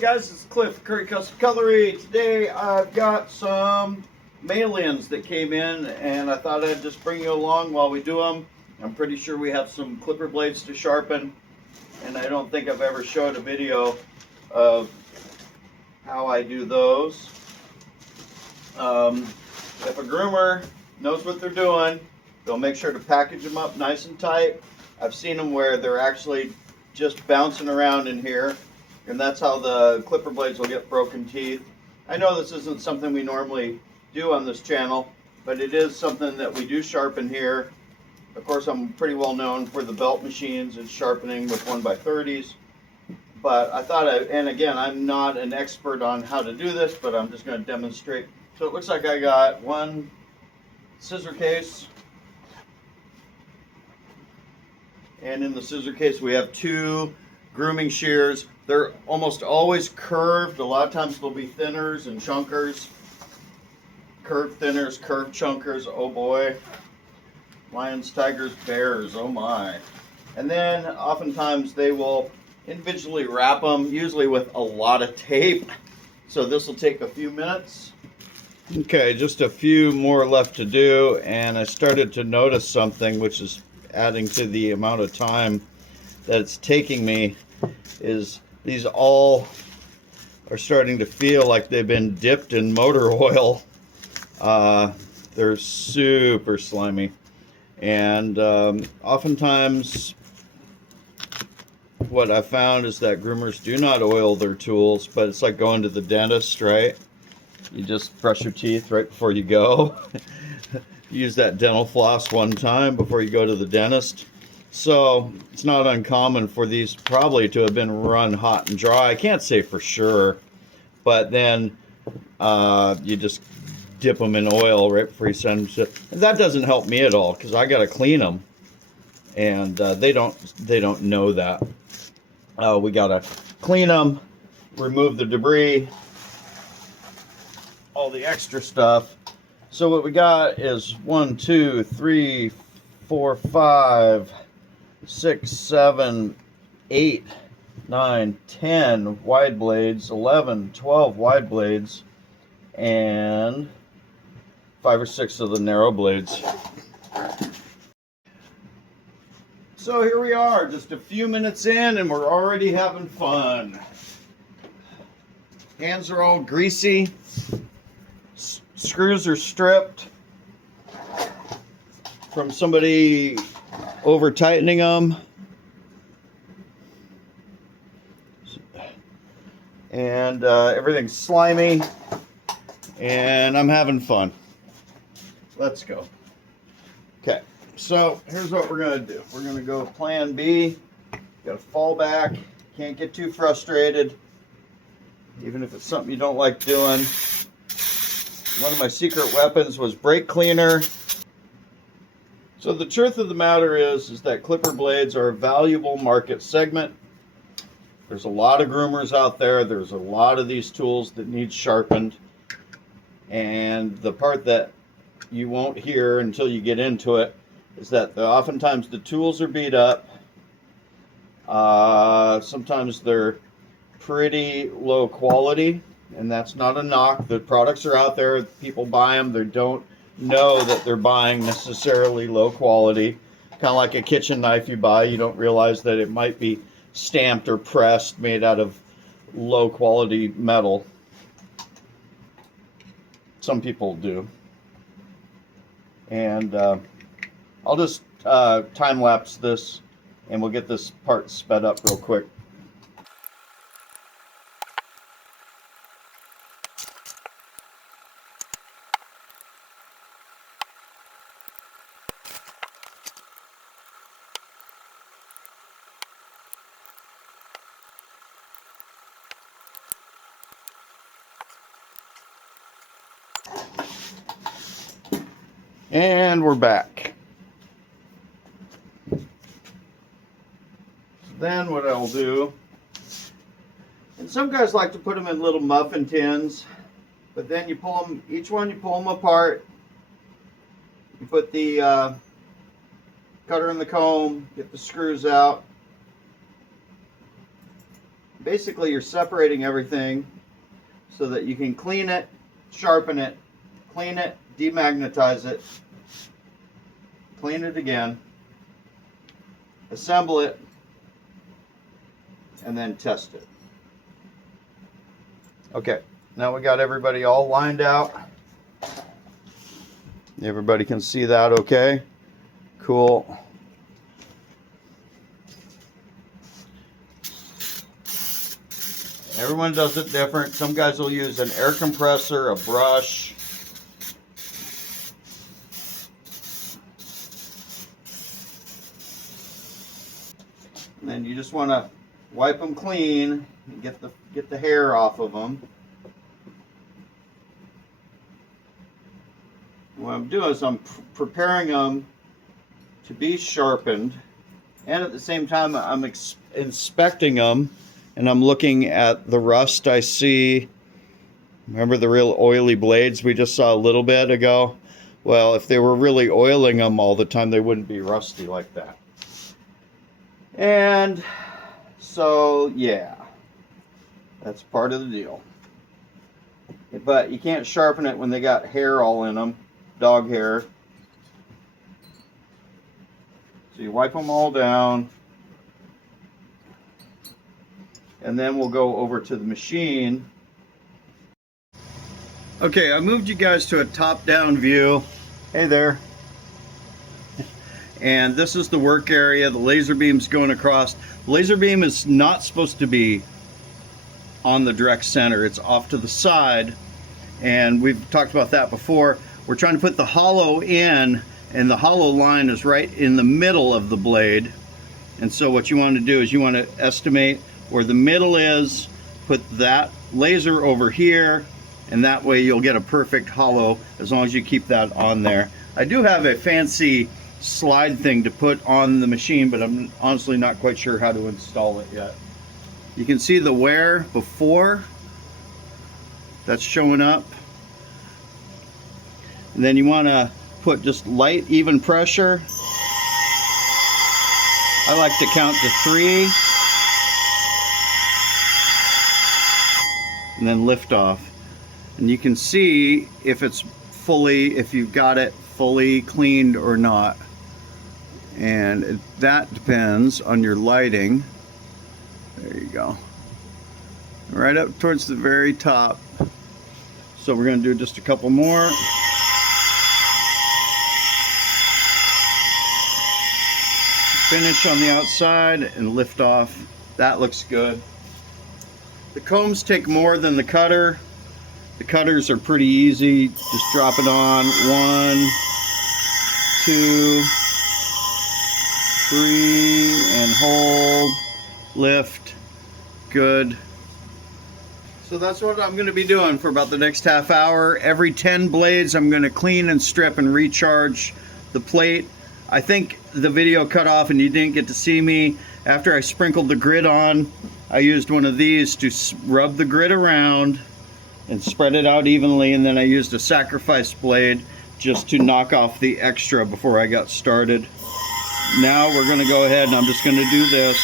Hey guys, it's Cliff, Curry Custom Cutlery. Today I've got some mail-ins that came in and I thought I'd just bring you along while we do them. I'm pretty sure we have some clipper blades to sharpen, and I don't think I've ever showed a video of how I do those. If a groomer knows what they're doing, they'll make sure to package them up nice and tight. I've seen them where they're actually just bouncing around in here, and that's how the clipper blades will get broken teeth. I know this isn't something we normally do on this channel, but it is something that we do sharpen here. Of course, I'm pretty well known for the belt machines and sharpening with 1x30s, but I thought, and again, I'm not an expert on how to do this, but I'm just going to demonstrate. So it looks like I got one scissor case, and in the scissor case we have two grooming shears. They're almost always curved. A lot of times they'll be thinners and chunkers. Curved thinners, curved chunkers, oh boy. Lions, tigers, bears, oh my. And then oftentimes they will individually wrap them, usually with a lot of tape. So this will take a few minutes. Okay, just a few more left to do, and I started to notice something which is adding to the amount of time that it's taking me, is these all are starting to feel like they've been dipped in motor oil. They're super slimy, and oftentimes what I found is that groomers do not oil their tools, but it's like going to the dentist, right? You just brush your teeth right before you go. Use that dental floss one time before you go to the dentist. So it's not uncommon for these probably to have been run hot and dry. I can't say for sure, but then you just dip them in oil right before you send them. And that doesn't help me at all because I got to clean them, and they don't know that. We got to clean them, remove the debris, all the extra stuff. So what we got is 1, 2, 3, 4, 5, 6, 7, 8, 9, 10 wide blades, 11, 12 wide blades, and 5 or 6 of the narrow blades. So here we are, just a few minutes in, and we're already having fun. Hands are all greasy. Screws are stripped from somebody over tightening them, and everything's slimy, and I'm having fun. Let's go. Okay, so here's what we're going to do. We're going to go plan B. Got to fall back. Can't get too frustrated, even if it's something you don't like doing. One of my secret weapons was brake cleaner. So the truth of the matter is that clipper blades are a valuable market segment. There's a lot of groomers out there. There's a lot of these tools that need sharpened. And the part that you won't hear until you get into it is that oftentimes the tools are beat up. Sometimes they're pretty low quality. And that's not a knock. The products are out there. People buy them. They don't know that they're buying necessarily low quality. Kind of like a kitchen knife you buy. You don't realize that it might be stamped or pressed, made out of low quality metal. Some people do. And I'll just time lapse this, and we'll get this part sped up real quick. And we're back. Then what I'll do, and some guys like to put them in little muffin tins, but then you pull them, each one you pull them apart. You put the cutter in the comb, get the screws out, basically you're separating everything so that you can clean it, sharpen it, clean it, demagnetize it, clean it again, assemble it, and then test it. Okay, now we got everybody all lined out. Everybody can see that okay? Cool. Everyone does it different. Some guys will use an air compressor, a brush. And then you just want to wipe them clean and get the hair off of them. What I'm doing is I'm preparing them to be sharpened, and at the same time I'm inspecting them, and I'm looking at the rust I see. Remember the real oily blades we just saw a little bit ago? Well, if they were really oiling them all the time, they wouldn't be rusty like that. And so, yeah, that's part of the deal. But you can't sharpen it when they got hair all in them, dog hair. So you wipe them all down. And then we'll go over to the machine. Okay, I moved you guys to a top-down view. Hey there. And this is the work area. The laser beam's going across. The laser beam is not supposed to be on the direct center. It's off to the side. And we've talked about that before. We're trying to put the hollow in, and the hollow line is right in the middle of the blade. And so what you want to do is you want to estimate where the middle is, put that laser over here, and that way you'll get a perfect hollow as long as you keep that on there. I do have a fancy slide thing to put on the machine, but I'm honestly not quite sure how to install it yet. You can see the wear before, that's showing up. And then you want to put just light, even pressure. I like to count to 3. And then lift off. And you can see if it's fully, if you've got it fully cleaned or not. And that depends on your lighting. There you go. Right up towards the very top. So we're going to do just a couple more. Finish on the outside and lift off. That looks good. The combs take more than the cutter. The cutters are pretty easy. Just drop it on. 1, 2, 3, and hold. Lift. Good. So that's what I'm going to be doing for about the next half hour. Every 10 blades I'm going to clean and strip and recharge the plate. I think the video cut off and you didn't get to see me. After I sprinkled the grit on, I used one of these to rub the grit around and spread it out evenly, and then I used a sacrifice blade just to knock off the extra before I got started. Now we're going to go ahead and I'm just going to do this.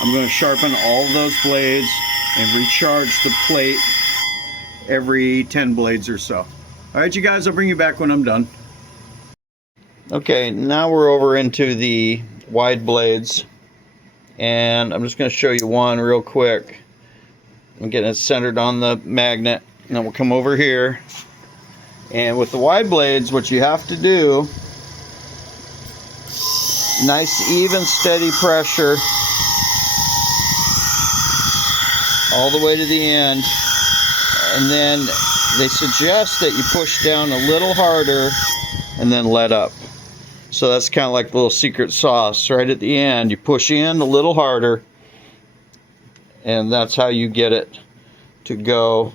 I'm going to sharpen all of those blades and recharge the plate every 10 blades or so. Alright you guys, I'll bring you back when I'm done. Okay, now we're over into the wide blades, and I'm just going to show you one real quick. I'm getting it centered on the magnet, and then we'll come over here. And with the wide blades, what you have to do, nice even steady pressure all the way to the end, and then they suggest that you push down a little harder and then let up. So that's kind of like the little secret sauce. Right at the end, you push in a little harder, and that's how you get it to go.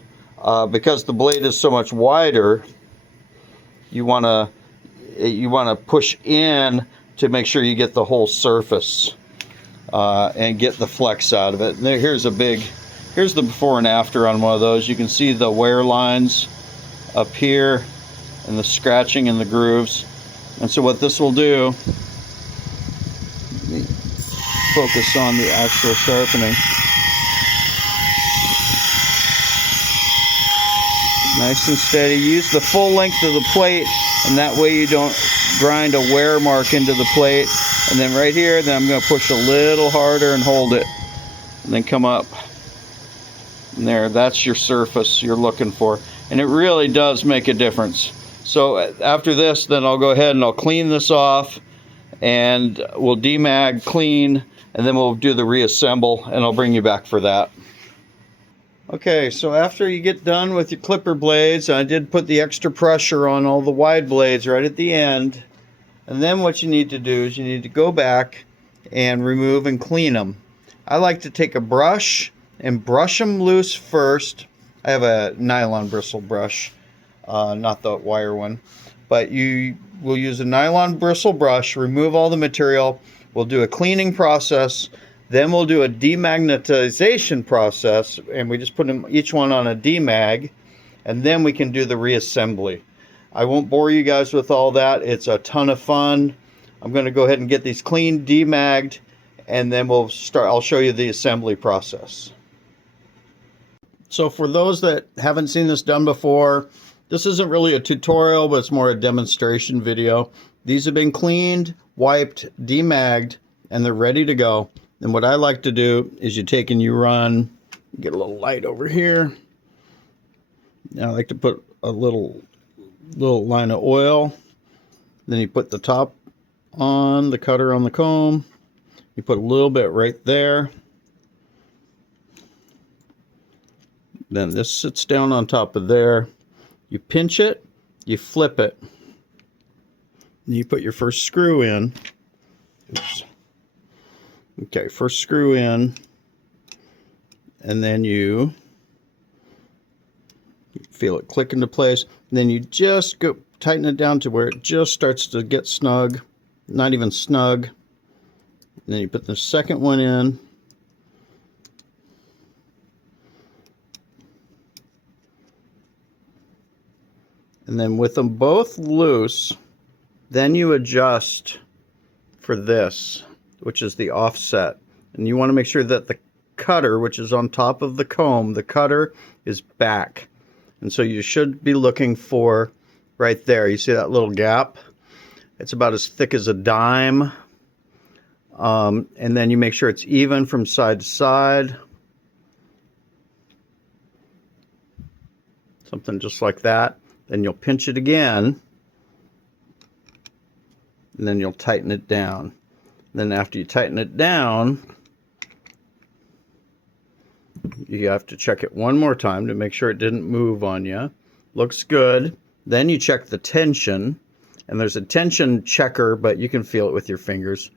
Because the blade is so much wider, you want to push in to make sure you get the whole surface and get the flex out of it. And here's the before and after on one of those. You can see the wear lines up here and the scratching and the grooves. And so what this will do, focus on the actual sharpening. Nice and steady. Use the full length of the plate, and that way you don't grind a wear mark into the plate. And then right here, then I'm going to push a little harder and hold it. And then come up. And there, that's your surface you're looking for. And it really does make a difference. So after this, then I'll go ahead and I'll clean this off. And we'll demag, clean, and then we'll do the reassemble, and I'll bring you back for that. Okay, so after you get done with your clipper blades, I did put the extra pressure on all the wide blades right at the end. And then what you need to do is you need to go back and remove and clean them. I like to take a brush and brush them loose first. I have a nylon bristle brush, not the wire one. But you will use a nylon bristle brush, remove all the material. We'll do a cleaning process. Then we'll do a demagnetization process, and we just put them each one on a demag, and then we can do the reassembly. I won't bore you guys with all that. It's a ton of fun. I'm going to go ahead and get these clean, demagged, and then we'll start. I'll show you the assembly process. So for those that haven't seen this done before, this isn't really a tutorial, but it's more a demonstration video. These have been cleaned, wiped, demagged, and they're ready to go. And what I like to do is you take and you run, get a little light over here. Now I like to put a little line of oil. Then you put the top on the cutter on the comb. You put a little bit right there. Then this sits down on top of there. You pinch it, you flip it. And you put your first screw in. Oops. Okay, first screw in, and then you feel it click into place. And then you just go tighten it down to where it just starts to get snug, not even snug. And then you put the second one in. And then with them both loose, then you adjust for this, which is the offset. And you want to make sure that the cutter, which is on top of the comb, the cutter is back. And so you should be looking for right there. You see that little gap? It's about as thick as a dime. And then you make sure it's even from side to side. Something just like that. Then you'll pinch it again. And then you'll tighten it down. Then after you tighten it down, you have to check it one more time to make sure it didn't move on you. Looks good. Then you check the tension, and there's a tension checker, but you can feel it with your fingers.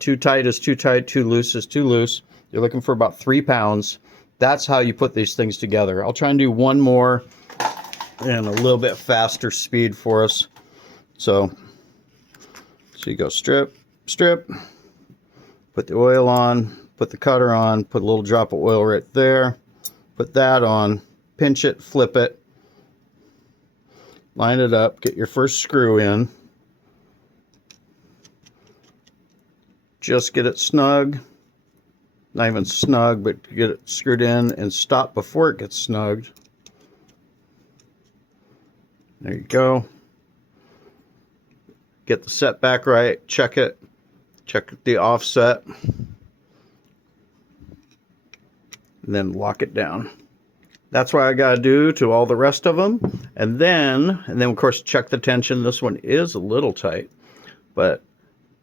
Too tight is too tight, too loose is too loose. You're looking for about 3 pounds. That's how you put these things together. I'll try and do one more and a little bit faster speed for us. So you go strip, put the oil on, put the cutter on, put a little drop of oil right there, put that on, pinch it, flip it, line it up, get your first screw in, just get it snug, not even snug, but get it screwed in and stop before it gets snugged. There you go. Get the setback right, check it, check the offset, and then lock it down. That's what I gotta do to all the rest of them. And then of course check the tension. This one is a little tight, but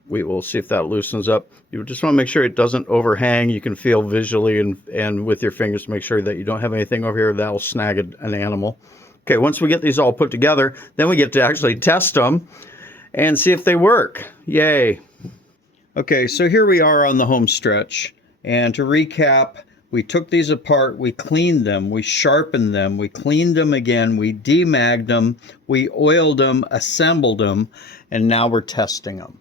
we will see if that loosens up. You just want to make sure it doesn't overhang. You can feel visually and with your fingers to make sure that you don't have anything over here that'll snag an animal. Okay, once we get these all put together, then we get to actually test them and see if they work. Yay. Okay, so here we are on the home stretch. And to recap, we took these apart, we cleaned them, we sharpened them, we cleaned them again, we demagged them, we oiled them, assembled them, and now we're testing them.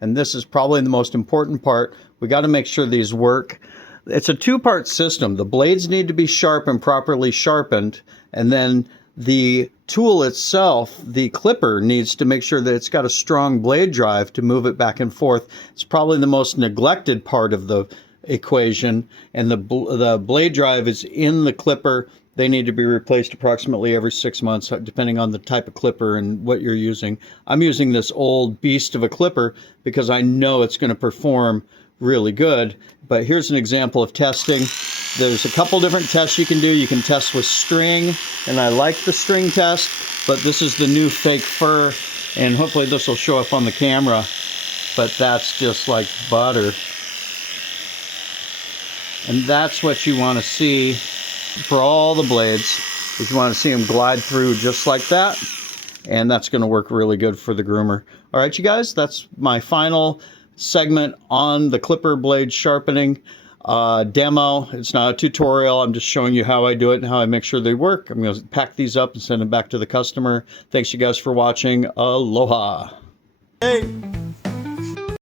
And this is probably the most important part. We got to make sure these work. It's a two-part system. The blades need to be sharpened, properly sharpened, and then the tool itself, the clipper, needs to make sure that it's got a strong blade drive to move it back and forth. It's probably the most neglected part of the equation, and the blade drive is in the clipper they need to be replaced approximately every 6 months, depending on the type of clipper and what you're using. I'm using this old beast of a clipper because I know it's going to perform really good. But here's an example of testing. There's a couple different tests you can do. You can test with string, and I like the string test, but this is the new fake fur, and hopefully this will show up on the camera, but that's just like butter. And that's what you want to see for all the blades, is you want to see them glide through just like that, and that's going to work really good for the groomer. All right, you guys, that's my final segment on the clipper blade sharpening demo. It's not a tutorial. I'm just showing you how I do it and how I make sure they work. I'm going to pack these up and send them back to the customer. Thanks you guys for watching. Aloha. Hey.